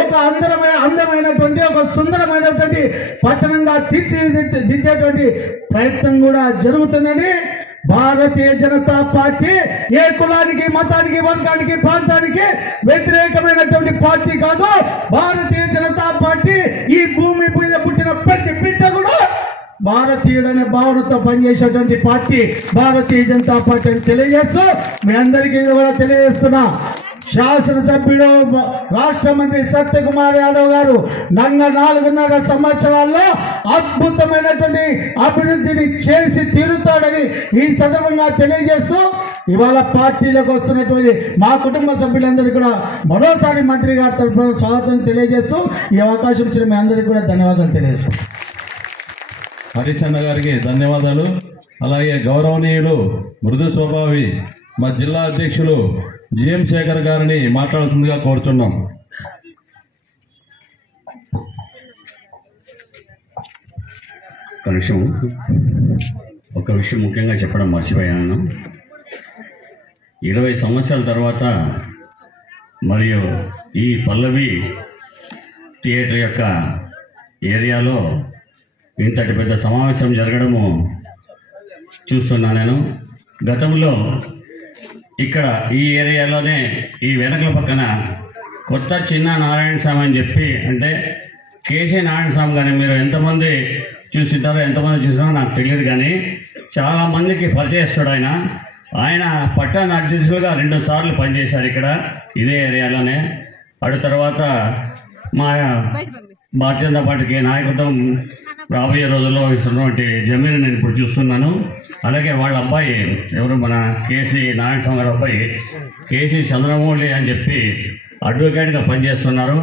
ఒక అందమైనటువంటి ఒక సుందరమైనటువంటి పట్టణంగా తీర్చిదిద్దేటువంటి ప్రయత్నం కూడా జరుగుతుందని భారతీయ జనతా పార్టీ ఏ కులానికి, మతానికి, వర్గానికి, ప్రాంతానికి వ్యతిరేకమైనటువంటి పార్టీ కాదు. భారతీయ జనతా పార్టీ ఈ భూమి మీద పుట్టిన ప్రతి బిడ్డ కూడా భారతీయుడనే భావనతో పనిచేసేటువంటి పార్టీ భారతీయ జనతా పార్టీ అని తెలియజేస్తూ మీ అందరికీ కూడా తెలియజేస్తున్నా. శాసనసభ్యుడు రాష్ట్ర మంత్రి సత్యకుమార్ యాదవ్ గారు 4.5 సంవత్సరాల్లో అద్భుతమైనటువంటి అభివృద్ధిని చేసి తీరుతాడని ఈ సందర్భంగా తెలియజేస్తూ ఇవాళ పార్టీలోకి వస్తున్నటువంటి మా కుటుంబ సభ్యులందరికీ కూడా మరోసారి మంత్రి గారి తరఫున స్వాగతం తెలియజేస్తూ ఈ అవకాశం ఇచ్చిన మీ అందరికీ కూడా ధన్యవాదాలు తెలియజేస్తాం. హరిచంద్ర గారికి ధన్యవాదాలు. అలాగే గౌరవనీయులు మృదు స్వభావి మా జిల్లా అధ్యక్షులు జిఎం శేఖర్ గారిని మాట్లాడాల్సిందిగా కోరుతున్నాం. ఒక విషయం ముఖ్యంగా చెప్పడం మర్చిపోయాను. 20 సంవత్సరాల తర్వాత మరియు ఈ పల్లవి థియేటర్ యొక్క ఏరియాలో ఇంతటి పెద్ద సమావేశం జరగడము చూస్తున్నా నేను. గతంలో ఇక్కడ ఈ ఏరియాలోనే ఈ వెనకల పక్కన కొత్త చిన్న నారాయణ స్వామి అని చెప్పి, అంటే కేసీ నారాయణ స్వామి కానీ మీరు ఎంతమంది చూసింటారో ఎంతమంది చూసినారో నాకు తెలియదు, కానీ చాలామందికి పరిచయస్తాడు ఆయన. ఆయన పట్టణ అధ్యక్షులుగా 2 సార్లు పనిచేశారు ఇక్కడ ఇదే ఏరియాలోనే. అటు తర్వాత మా భారతీయ జనతా పార్టీకి నాయకత్వం రాబోయే రోజుల్లో ఇస్తున్నటువంటి జమీన్ నేను ఇప్పుడు చూస్తున్నాను. అలాగే వాళ్ళ అబ్బాయి ఎవరు, మన కేసీ నారాయణ స్వామి గారి అబ్బాయి కేసీ చంద్రమౌళి అని చెప్పి అడ్వకేట్గా పనిచేస్తున్నారు.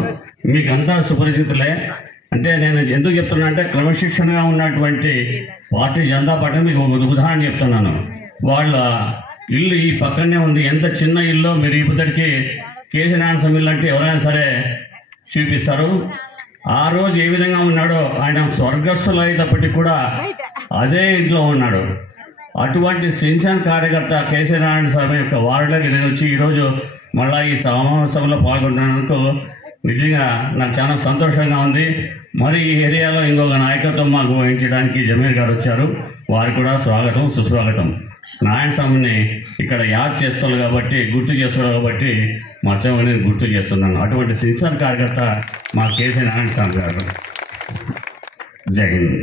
మీకు అంతా సుపరిచితులే. అంటే నేను ఎందుకు చెప్తున్నా అంటే క్రమశిక్షణగా ఉన్నటువంటి భారతీయ జనతా పార్టీ మీకు ఒక ఉదాహరణ చెప్తున్నాను. వాళ్ళ ఇల్లు ఈ పక్కనే ఉంది. ఎంత చిన్న ఇల్లు మీరు ఇప్పటికి కేసీ నారాయణ స్వామి ఇల్లు అంటే ఎవరైనా సరే చూపిస్తారు. ఆ రోజు ఏ విధంగా ఉన్నాడో ఆయన స్వర్గస్థులు అయ్యేటప్పటికి కూడా అదే ఇంట్లో ఉన్నాడు. అటువంటి సిన్సియర్ కార్యకర్త కేసీ నారాయణ స్వామి యొక్క వార్డులోకి నేను వచ్చి ఈరోజు మళ్ళీ ఈ సమావేశంలో పాల్గొంటున్నందుకు నిజంగా నాకు చాలా సంతోషంగా ఉంది. మరి ఈ ఏరియాలో ఇంకొక నాయకత్వం మాకు వహించడానికి జమీర్ గారు వచ్చారు. వారికి కూడా స్వాగతం, సుస్వాగతం. నారాయణ స్వామిని ఇక్కడ యాద్ చేసుకోవాలి కాబట్టి, గుర్తు చేసుకోవాలి కాబట్టి మర్చిపోయి నేను గుర్తు చేస్తున్నాను. అటువంటి సిన్సియర్ కార్యకర్త మా కేసీ నారాయణ స్వామి గారు. జై హింద్.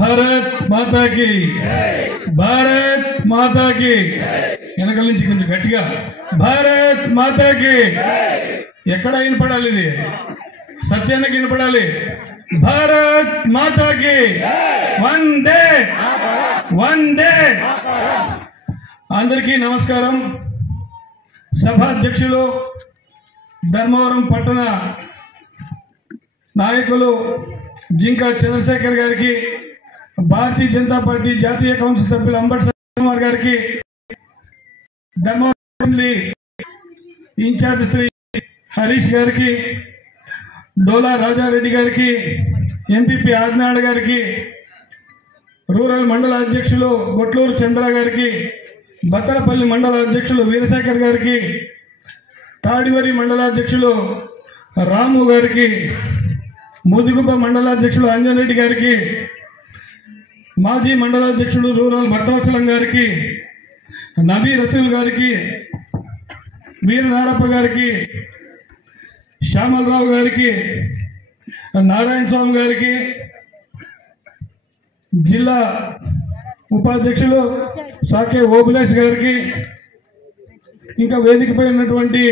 భారత్ మాతాకి, భారత్ మాతాకి. వెనకల నుంచి కొంచెం గట్టిగా భారత్ మాతాకి. ఎక్కడ వినపడాలి? ఇది సత్యానికి వినపడాలి. భారత్ మాతాకి. వందే వందే. అందరికీ నమస్కారం. సభాధ్యక్షులు, ధర్మవరం పట్టణ నాయకులు జింకా చంద్రశేఖర్ గారికి, భారతీయ జనతా పార్టీ జాతీయ కౌన్సిల్ సభ్యులు అంబటి కుమార్ గారికి, ధర్మవరం అసెంబ్లీ ఇన్ఛార్జ్ శ్రీ హరీష్ గారికి, డోలా రాజారెడ్డి గారికి, ఎంపీపీ ఆదినాయుడు గారికి, రూరల్ మండల అధ్యక్షులు గొట్లూరు చంద్ర గారికి, బత్తలపల్లి మండల అధ్యక్షులు వీరశేఖర్ గారికి, తాడివరి మండలాధ్యక్షులు రాము గారికి, ముదుగుప మండలాధ్యక్షులు అంజన్ గారికి, మాజీ మండలాధ్యక్షుడు రూరల్ భక్తవత్సలం గారికి, నబీ రసూల్ గారికి, వీర నారప్ప గారికి, శ్యామలరావు గారికి, నారాయణ స్వామి గారికి, జిల్లా ఉపాధ్యక్షులు సాకే ఓబులేష్ గారికి, ఇంకా వేదికపై ఉన్నటువంటి